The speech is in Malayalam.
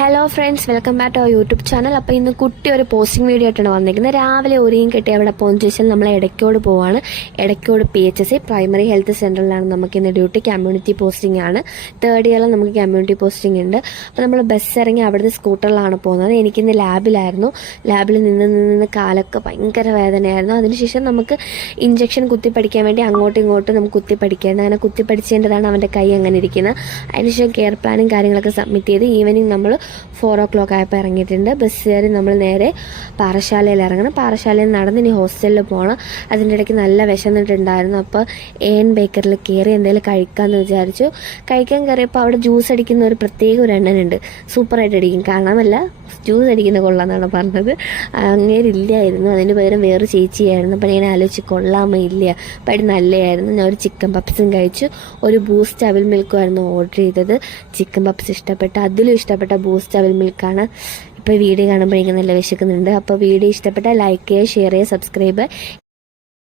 Hello friends welcome back to YouTube channel അപ്പോൾ ഇന്ന് കുട്ടി ഒരു പോസ്റ്റിംഗ് വീഡിയോ ആയിട്ടാണ് വന്നിരിക്കുന്നത്. രാവിലെ ഒരുയും കിട്ടി. അവിടെ പോകുന്ന ചോദിച്ചാൽ നമ്മൾ ഇടയ്ക്കോട് പോവാണ്. Idaykode P H S primary health സെന്ററിലാണ് നമുക്ക് ഇന്ന് ഡ്യൂട്ടി കമ്മ്യൂണിറ്റി പോസ്റ്റിംഗ് ആണ് തേർഡ് ഇയറിൽ നമുക്ക് കമ്മ്യൂണിറ്റി പോസ്റ്റിംഗ് ഉണ്ട്. അപ്പോൾ നമ്മൾ ബസ് ഇറങ്ങി അവിടുത്തെ സ്കൂട്ടറിലാണ് പോകുന്നത്. എനിക്കിന്ന് ലാബിലായിരുന്നു ലാബിൽ നിന്ന് നിന്ന് കാലൊക്കെ ഭയങ്കര വേദനയായിരുന്നു. അതിനുശേഷം നമുക്ക് ഇഞ്ചക്ഷൻ കുത്തി പഠിക്കാൻ വേണ്ടി അങ്ങോട്ടും ഇങ്ങോട്ടും നമുക്ക് കുത്തി അങ്ങനെ കുത്തി പഠിച്ചതിന്റെതാണ് അവന്റെ കൈ അങ്ങനെ ഇരിക്കുന്നത്. അതിനുശേഷം കെയർ പ്ലാനും കാര്യങ്ങളൊക്കെ സബ്മിറ്റ് ചെയ്ത് ഈവനിങ് നമ്മൾ ഫോർ ഓ ക്ലോക്ക് ആയപ്പോൾ ഇറങ്ങിയിട്ടുണ്ട്. ബസ് കയറി നമ്മൾ നേരെ പാറശാലയിൽ ഇറങ്ങണം. പാറശാലയിൽ നടന്ന് ഇനി ഹോസ്റ്റലിൽ പോകണം അതിന്റെ ഇടയ്ക്ക് നല്ല വിശന്നിട്ടുണ്ടായിരുന്നു. അപ്പോൾ ഏൻ ബേക്കറിൽ കയറി എന്തെങ്കിലും കഴിക്കാമെന്ന് വിചാരിച്ചു. കഴിക്കാൻ കയറിയപ്പോൾ അവിടെ ജ്യൂസ് അടിക്കുന്ന ഒരു പ്രത്യേക ഒരു എണ്ണനുണ്ട്. സൂപ്പറായിട്ട് അടിക്കും. കാണാമല്ല? ജ്യൂസ് അടിക്കുന്ന കൊള്ളാമെന്നാണ് പറഞ്ഞത്. അങ്ങേരില്ലായിരുന്നു. അതിന് പകരം വേറെ ചേച്ചിയായിരുന്നു. അപ്പോൾ ഞാൻ ആലോചിച്ച് കൊള്ളാമോ ഇല്ല പടി നല്ലതായിരുന്നു ഞാൻ ഒരു ചിക്കൻ പപ്സും കഴിച്ചു. ഒരു ബൂസ്റ്റ് അവിൽ മിൽക്കുമായിരുന്നു ഓർഡർ ചെയ്തത്. ചിക്കൻ പപ്സ് ഇഷ്ടപ്പെട്ട അതിലും ഇഷ്ടപ്പെട്ട ബൂസ്റ്റ് ഡബിൾ മിൽക്കാണ് ഇപ്പോൾ വീഡിയോ കാണുമ്പോഴേക്കും നല്ല വിശക്കുന്നുണ്ട് അപ്പോൾ വീഡിയോ ഇഷ്ടപ്പെട്ടാൽ ലൈക്ക് ചെയ്യുക ഷെയർ ചെയ്യുക സബ്സ്ക്രൈബ്